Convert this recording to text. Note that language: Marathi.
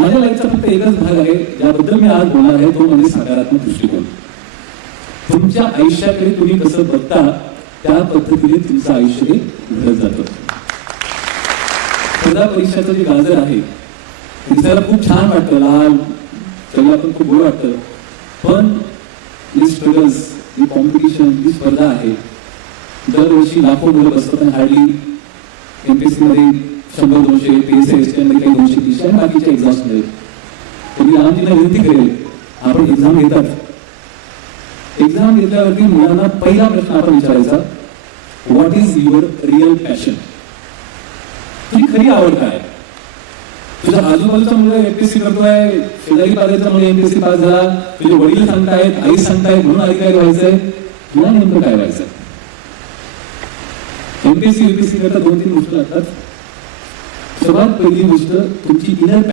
माझ्या लाईफचा फक्त एकच भाग आहे ज्याबद्दल मी आज बोलणार आहे, तो म्हणजे सकारात्मक दृष्टिकोन. तुमच्या आयुष्याकडे तुम्ही कसं बघता त्या पद्धतीने तुमचं आयुष्य हे घडत जातं. स्पर्धा परीक्षाचं जे गाजर आहे दिसायला खूप छान वाटतं, लाल सगळं आपण खूप गोड वाटतं, पण ही स्ट्रगल्स, ही कॉम्पिटिशन, ही स्पर्धा आहे, दरवर्षी लाखो मुलं बसतात आणि हार्डली एमपीएससी मध्ये 100-200, PSI मध्ये काही 230 आणि बाकीच्या एक्झाम्स मध्ये. तुम्ही आमजीला विनंती करेल, आपण एक्झाम घेतात, एक्झाम घेतल्यावरती मुलांना पहिला प्रश्न आपण विचारायचा, what is your real passion? तुझी खरी आवड काय? तुझ्या आजूबाजूचा मुलगा एमपीएससी करतोय, शेजारी पाजारचा मुलगा एमपीएससी पास झाला, तुझे वडील सांगतायत, आई सांगतायत म्हणून अधिकारी व्हायचंय, तुला नेमकं काय व्हायचंय? एमपीएससी युपीएससी करता 2-3 गोष्टी लागतात. सर्वात पहिली गोष्ट तुमची इनर